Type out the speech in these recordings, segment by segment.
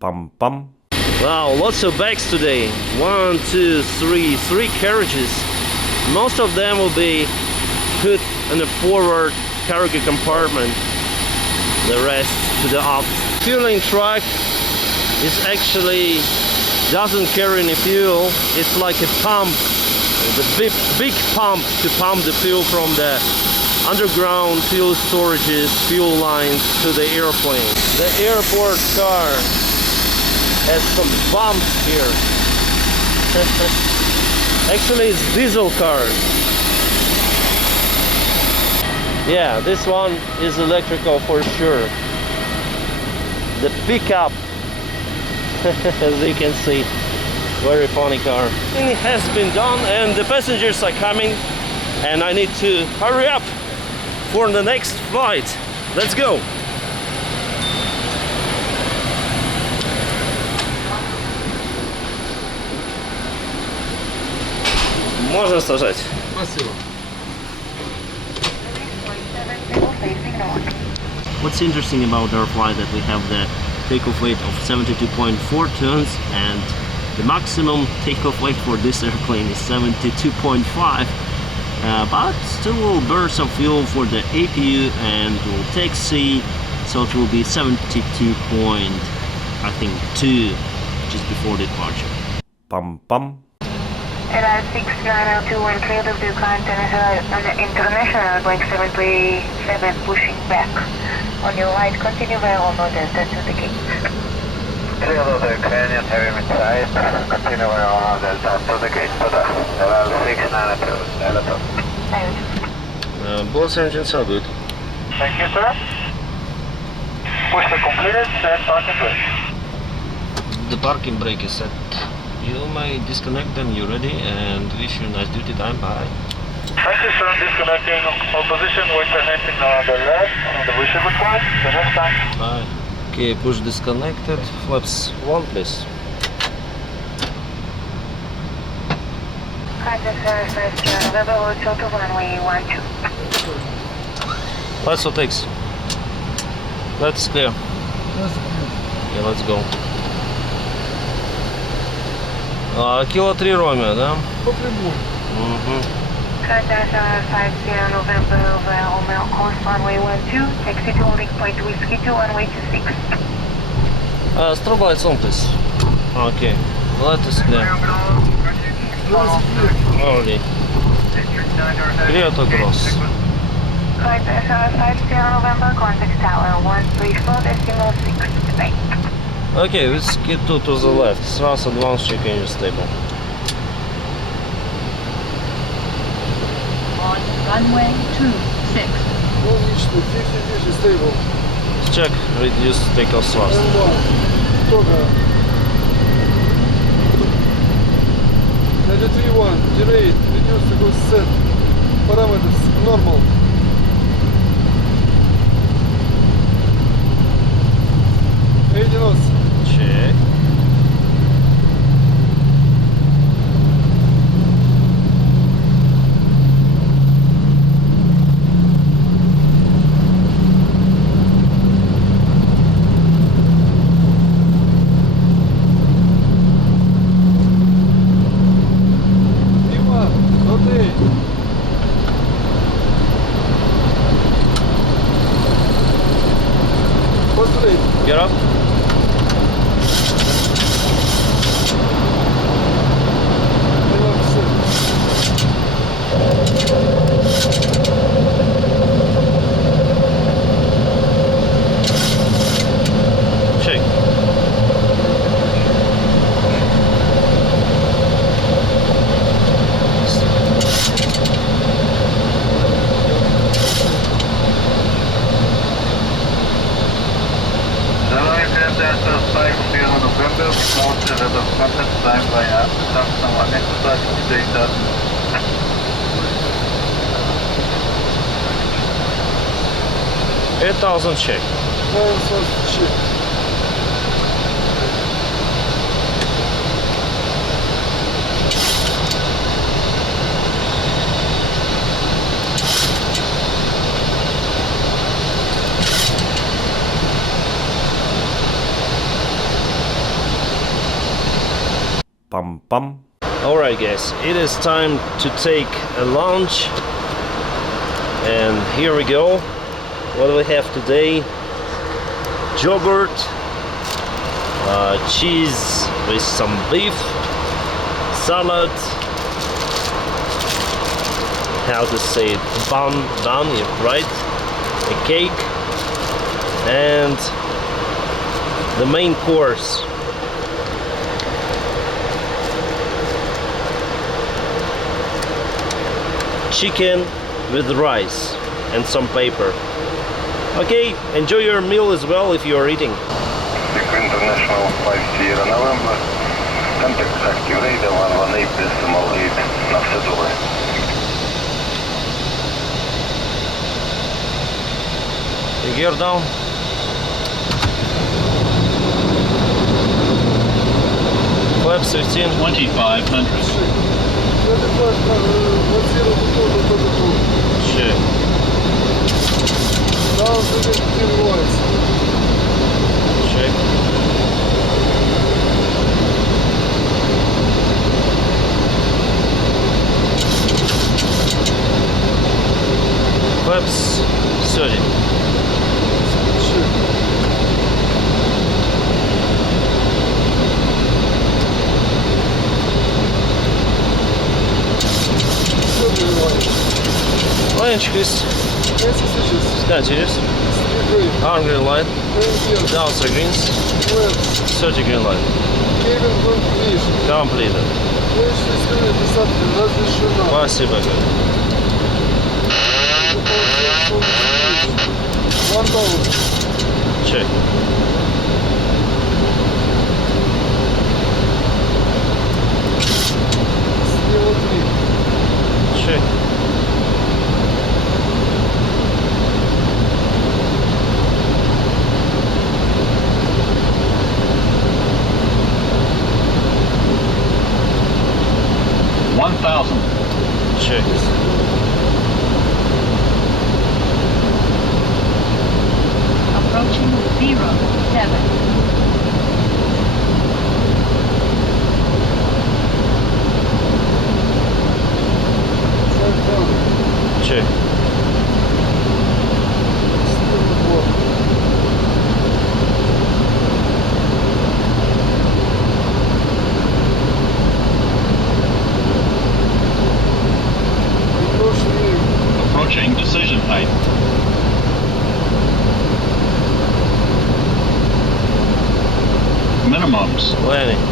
Pum pum. Wow, lots of bags today. 1, 2, 3, 3 carriages. Most of them will be put in the forward cargo compartment. The rest to the aft. Fueling truck is actually doesn't carry any fuel. It's like a pump, the big pump to pump the fuel from the underground fuel storages, fuel lines to the airplane. The airport car has some bumps here. Actually, it's diesel car. Yeah, this one is electrical for sure. The pickup, as you can see, very funny car. It has been done and the passengers are coming and I need to hurry up for the next flight. Let's go! Можно сажать. Спасибо. What's interesting about our flight that we have the takeoff weight of 72.4 tons and the maximum takeoff weight for this airplane is 72.5, but still will burn some fuel for the APU and will taxi, so it will be 72.2 just before departure. Pum pum. Airline 6902 Untitled International Boeing 737 pushing back. On your right, continue via Romo Delta to the gate. Clear of the Ukrainian heavy mid-size, continue via Romo Delta to the gate. Airline 6902, Delta. Both engines are good. Thank you, sir. Push the completed, set parking brake. The parking brake is set. You may disconnect when you're ready and wish you a nice duty time. Bye. Thank you, sir. Disconnecting all position, weight connecting on the left, on the wish required. The next time. Bye. Okay, push disconnected. Flaps 1, please. Let's go, takes. That's clear. Okay, let's go. Кило 3 Ромео, да? По прямой. Угу. November over Romeo course runway 12, taxi to holding point whiskey to runway 26. Strobe lights on, please. Okay, let us clear. Already. Clear to cross. November, contact tower 134.6. Okay, let's get to the left. Thrust advance, check engine stable. On runway 26. Логично, 50 stable. Check, reduce takeoff thrust. N1. Toga. 93.1. Delay. Reduce the go set. Parameters normal. Check. Get up. Check. November, most of the content time by customer exercise data. 8,000 check. Check. pam pam. Alright guys, it is time to take a lunch. And here we go. What do we have today? Yogurt, cheese with some beef, salad, how to say it, bun, yeah, right? A cake, and the main course. Chicken with rice and some paper. Okay, enjoy your meal as well if you are eating. International 5 Sierra November. Contact active radar 118 decimal 8 на все добре. Gear down. Flaps 15. 2500. Check. Check. Flaps 30. Line checklist. Continuous. Arm green light. Downside greens. 30 green light. Completed. Спасибо. Check. Check. Check. Approaching 07. Check. Approaching decision height. Minimums. Landing.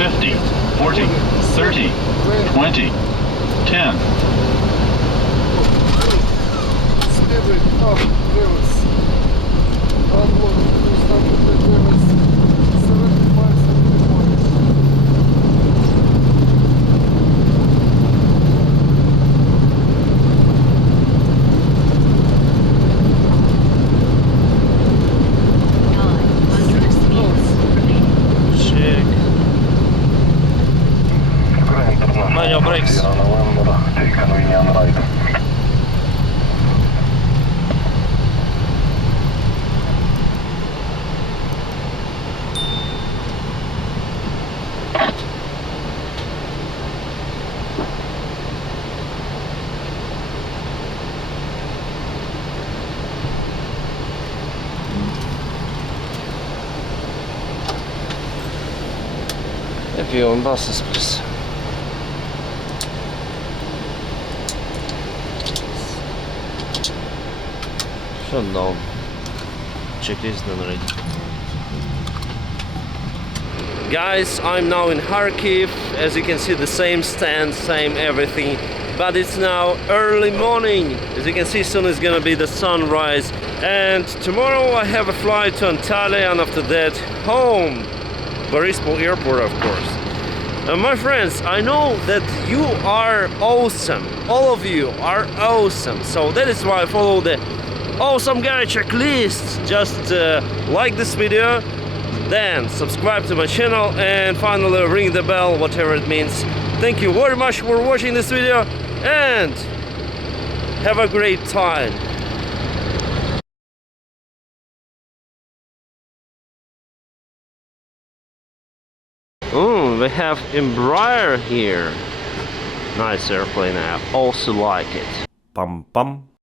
$50, $40, $30, $20, $10. Check. Manual brakes. A few on buses, please. Shut down. Checklist done already. Guys, I'm now in Kharkiv. As you can see, the same stand, same everything. But it's now early morning. As you can see, soon is gonna be the sunrise. And tomorrow I have a flight to Antalya, and after that home. Borispol airport, of course. My friends, I know that you are awesome. All of you are awesome. So that is why I follow the awesome guy checklist. Just like this video, then subscribe to my channel, and finally ring the bell, whatever it means. Thank you very much for watching this video, and have a great time. Oh, we have Embraer here. Nice airplane, I also like it. Pam pam.